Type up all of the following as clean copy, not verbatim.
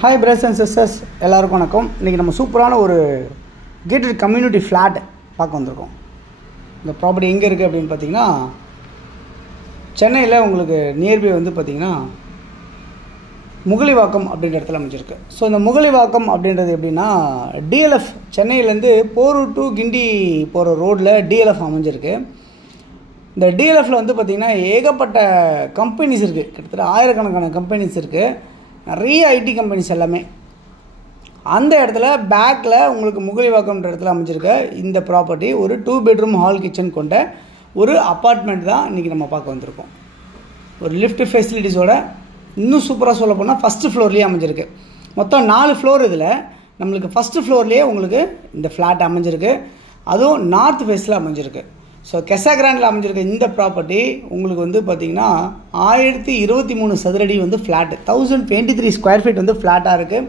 Hi brothers and sisters, எல்லாருக்கும் வணக்கம். இன்றைக்கி நம்ம சூப்பரான ஒரு கேட்டட் கம்யூனிட்டி ஃப்ளாட் பார்க்க வந்திருக்கோம். இந்த ப்ராப்பர்ட்டி எங்கே இருக்குது அப்படின்னு பார்த்தீங்கன்னா, சென்னையில் உங்களுக்கு நியர்பை வந்து பார்த்திங்கன்னா முகலிவாக்கம் அப்படின்ற இடத்துல அமைஞ்சிருக்கு. ஸோ இந்த முகலிவாக்கம் அப்படின்றது எப்படின்னா, டிஎல்எஃப் சென்னையிலேருந்து போரூர் டு கிண்டி போகிற ரோட்டில் டிஎல்எஃப் அமைஞ்சிருக்கு. இந்த டிஎல்எஃப்பில் வந்து பார்த்திங்கன்னா ஏகப்பட்ட கம்பெனிஸ் இருக்குது. கிட்டத்தட்ட ஆயிரக்கணக்கான கம்பெனிஸ் இருக்குது. நிறைய ஐடி கம்பெனிஸ் எல்லாமே அந்த இடத்துல பேக்கில் உங்களுக்கு முகலிவாக்கம்ன்ற இடத்துல அமைஞ்சிருக்க இந்த ப்ராப்பர்ட்டி ஒரு 2 பெட்ரூம் ஹால் கிச்சன் கொண்ட ஒரு அப்பார்ட்மெண்ட் தான் இன்றைக்கி நம்ம பார்க்க வந்திருக்கோம். ஒரு லிஃப்ட் ஃபெசிலிட்டிஸோட இன்னும் சூப்பராக சொல்ல போனால் ஃபஸ்ட்டு ஃப்ளோர்லேயே அமைஞ்சிருக்கு. மொத்தம் 4 ஃப்ளோர். இதில் நம்மளுக்கு ஃபஸ்ட்டு ஃப்ளோர்லேயே உங்களுக்கு இந்த ஃப்ளாட் அமைஞ்சிருக்கு. அதுவும் நார்த் ஃபேஸில் அமைஞ்சிருக்கு. ஸோ கெசாகிராண்டில் அமைஞ்சிருக்க இந்த ப்ராப்பர்ட்டி உங்களுக்கு வந்து பார்த்திங்கன்னா 1023 சதுரடி வந்து ஃப்ளாட்டு, 1023 ஸ்கொயர் ஃபீட் வந்து ஃப்ளாட்டாக இருக்குது.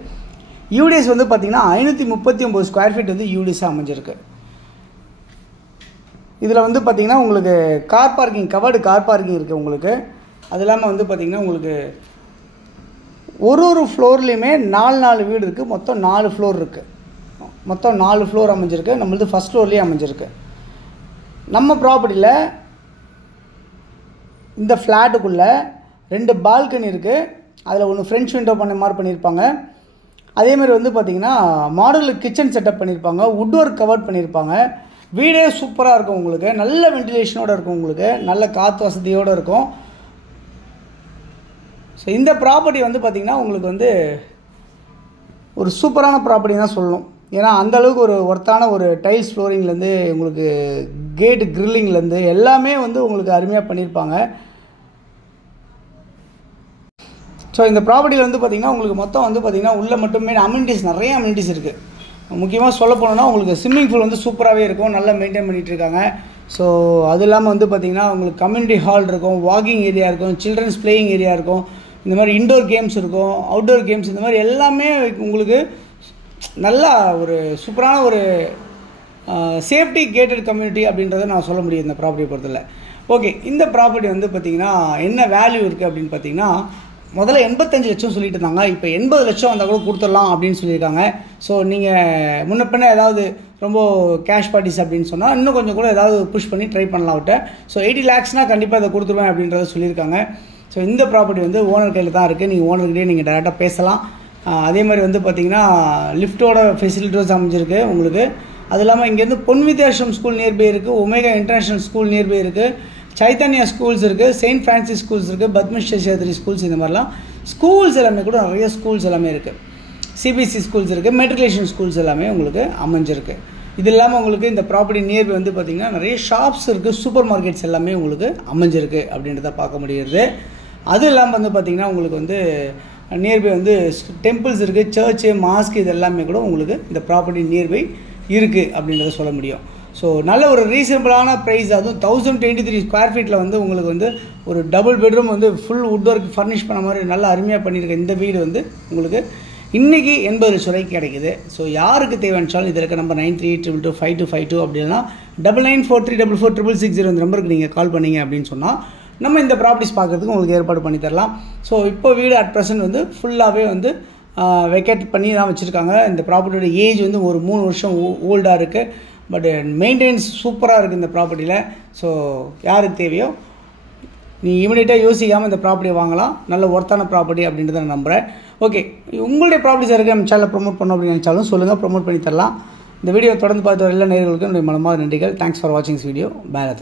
யூடிஎஸ் வந்து பார்த்திங்கன்னா 539 ஸ்கொயர் ஃபீட் வந்து யூடிஎஸாக அமைஞ்சிருக்கு. இதில் வந்து பார்த்திங்கன்னா உங்களுக்கு car parking, covered car parking இருக்குது உங்களுக்கு. அது இல்லாமல் வந்து பார்த்திங்கன்னா உங்களுக்கு ஒரு ஃப்ளோர்லேயுமே 4 வீடு இருக்குது. மொத்தம் 4 ஃப்ளோர் இருக்குது. மொத்தம் 4 ஃப்ளோர் அமைஞ்சிருக்கு. நம்மளது ஃபஸ்ட் ஃப்ளோர்லேயே அமைஞ்சிருக்கு. நம்ம ப்ராப்பர்ட்டியில் இந்த ஃப்ளாட்டுக்குள்ளே 2 பால்கனி இருக்குது. அதில் ஒன்று ஃப்ரெஞ்ச் விண்டோ பண்ண மாதிரி பண்ணியிருப்பாங்க. அதேமாதிரி வந்து பார்த்திங்கன்னா மாடல் கிச்சன் செட்டப் பண்ணியிருப்பாங்க. வுட் ஒர்க் கவர் பண்ணியிருப்பாங்க. வீடே சூப்பராக இருக்கும் உங்களுக்கு. நல்ல வென்டிலேஷனோடு இருக்கும் உங்களுக்கு. நல்ல காற்று வசதியோடு இருக்கும். ஸோ இந்த ப்ராப்பர்ட்டி வந்து பார்த்திங்கன்னா உங்களுக்கு வந்து ஒரு சூப்பரான ப்ராப்பர்ட்டி தான் சொல்லணும். ஏன்னா அந்தளவுக்கு ஒரு ஒர்த்தான ஒரு டைல்ஸ் ஃப்ளோரிங்லேருந்து உங்களுக்கு கேட் கிரில்லிங்லேருந்து எல்லாமே வந்து உங்களுக்கு அருமையாக பண்ணியிருப்பாங்க. ஸோ இந்த ப்ராப்பர்ட்டியில் வந்து பார்த்திங்கன்னா உங்களுக்கு மொத்தம் வந்து பார்த்திங்கன்னா உள்ளே மட்டுமே அம்யூனிட்டிஸ், நிறைய அம்யூனிட்டிஸ் இருக்குது. முக்கியமாக சொல்ல போனோன்னா உங்களுக்கு ஸ்விம்மிங் பூல் வந்து சூப்பராகவே இருக்கும். நல்லா மெயின்டைன் பண்ணிகிட்டு இருக்காங்க. ஸோ அது இல்லாமல் வந்து பார்த்திங்கன்னா உங்களுக்கு கம்யூனிட்டி ஹால் இருக்கும், வாக்கிங் ஏரியா இருக்கும், சில்ட்ரன்ஸ் பிளேயிங் ஏரியா இருக்கும், இந்த மாதிரி இன்டோர் கேம்ஸ் இருக்கும், அவுட்டோர் கேம்ஸ், இந்த மாதிரி எல்லாமே உங்களுக்கு நல்லா ஒரு சூப்பரான ஒரு சேஃப்டி கேட்டட் கம்யூனிட்டி அப்படின்றத நான் சொல்ல முடியும் இந்த ப்ராப்பர்ட்டியை பொறுத்தல. ஓகே, இந்த ப்ராப்பர்ட்டி வந்து பார்த்திங்கன்னா என்ன வேல்யூ இருக்குது அப்படின்னு பார்த்தீங்கன்னா, முதல்ல 85 லட்சம் சொல்லிட்டு இருந்தாங்க. இப்போ 80 லட்சம் வந்தால் கூட கொடுத்துடலாம் அப்படின்னு சொல்லியிருக்காங்க. ஸோ நீங்கள் முன்ன பின்ன ஏதாவது ரொம்ப கேஷ் பார்ட்டிஸ் அப்படின்னு சொன்னால் இன்னும் கொஞ்சம் கூட ஏதாவது புஷ் பண்ணி ட்ரை பண்ணலாம் விட்ட. ஸோ 80 லேக்ஸ்னால் கண்டிப்பாக அதை கொடுத்துருவேன் அப்படின்றத சொல்லியிருக்காங்க. ஸோ இந்த ப்ராப்பர்ட்டி வந்து ஓனர் கையில் தான் இருக்குது. நீங்கள் ஓனர்கிட்டே நீங்கள் டேரெக்டாக பேசலாம். அதே மாதிரி வந்து பார்த்திங்கன்னா லிஃப்ட்டோட ஃபெசிலிட்டிஸ் அமைஞ்சிருக்கு உங்களுக்கு. அது இல்லாமல் இங்கேருந்து பொன்வித்யாசம் ஸ்கூல் நியர்பை இருக்குது, ஒமேகா இன்டர்நேஷ்னல் ஸ்கூல் நியர்பை இருக்குது, சைத்தன்யா ஸ்கூல்ஸ் இருக்குது, செயின்ட் ஃப்ரான்சிஸ் ஸ்கூல்ஸ் இருக்குது, பத்மஸ்ரீ ஸ்கூல்ஸ், இந்த மாதிரிலாம் ஸ்கூல்ஸ் எல்லாமே கூட நிறைய ஸ்கூல்ஸ் எல்லாமே இருக்குது. சிபிஎஸ்சி ஸ்கூல்ஸ் இருக்குது, மெட்ரிகுலேஷன் ஸ்கூல்ஸ் எல்லாமே உங்களுக்கு அமைஞ்சிருக்கு. இது இல்லாமல் உங்களுக்கு இந்த ப்ராப்பர்ட்டி நியர்பை வந்து பார்த்திங்கன்னா நிறைய ஷாப்ஸ் இருக்குது, சூப்பர் மார்க்கெட்ஸ் எல்லாமே உங்களுக்கு அமைஞ்சிருக்கு அப்படின்றத பார்க்க முடியுது. அது இல்லாமல் வந்து பார்த்திங்கன்னா உங்களுக்கு வந்து நியர்பை வந்து டெம்பிள்ஸ் இருக்குது, சர்ச்சு, மாஸ்க், இது எல்லாமே கூட உங்களுக்கு இந்த ப்ராப்பர்ட்டி நியர்பை இருக்குது அப்படின்றத சொல்ல முடியும். ஸோ நல்ல ஒரு ரீசனபிளான ப்ரைஸ். அதுவும் 1023 ஸ்கொயர் ஃபீட்டில் வந்து உங்களுக்கு வந்து ஒரு டபுள் பெட்ரூம் வந்து ஃபுல் வுட் ஒர்க் ஃபர்னிஷ் பண்ண மாதிரி நல்லா அருமையாக பண்ணியிருக்க இந்த வீடு வந்து உங்களுக்கு இன்றைக்கி 80 லட்சம் ரூபாய்க்கு கிடைக்குது. ஸோ யாருக்கு தேவைச்சாலும் இதில் இருக்க நம்பர் 9322525252 அப்படின்னா 9943446660 இந்த நம்பருக்கு நீங்கள் கால் பண்ணீங்க அப்படின்னு சொன்னால் நம்ம இந்த ப்ராப்பர்ட்டிஸ் பார்க்குறதுக்கு உங்களுக்கு ஏற்பாடு பண்ணி தரலாம். ஸோ இப்போ வீடு அட் ப்ரெசென்ட் வந்து ஃபுல்லாகவே வந்து வெக்கேட் பண்ணி தான் வச்சுருக்காங்க. இந்த ப்ராப்பர்ட்டியோட ஏஜ் வந்து ஒரு 3 வருஷம் ஓல்டாக இருக்குது. பட் மெயின்டெனன்ஸ் சூப்பராக இருக்குது இந்த ப்ராப்பர்ட்டியில். ஸோ யாருக்கு தேவையோ நீ இமீடியட்டாக யோசிக்காமல் இந்த ப்ராப்பர்ட்டியை வாங்கலாம். நல்ல ஒர்த்தான ப்ராப்பர்ட்டி அப்படின்றத நான் நம்புகிறேன். ஓகே, உங்களுடைய ப்ராப்பர்ட்டிஸ் இருக்குது நம்ம சேனலில் ப்ரொமோட் பண்ணோம் அப்படின்னு நினச்சாலும் சொல்லுங்கள், ப்ரொமோட் பண்ணி தரலாம். இந்த வீடியோ தொடர்ந்து பார்த்து வர எல்லா நேயர்களுக்கும் என்னுடைய மனமார்ந்த நன்றிகள். தேங்க்ஸ் ஃபார் வாட்சிங் திஸ் வீடியோ. பாய்.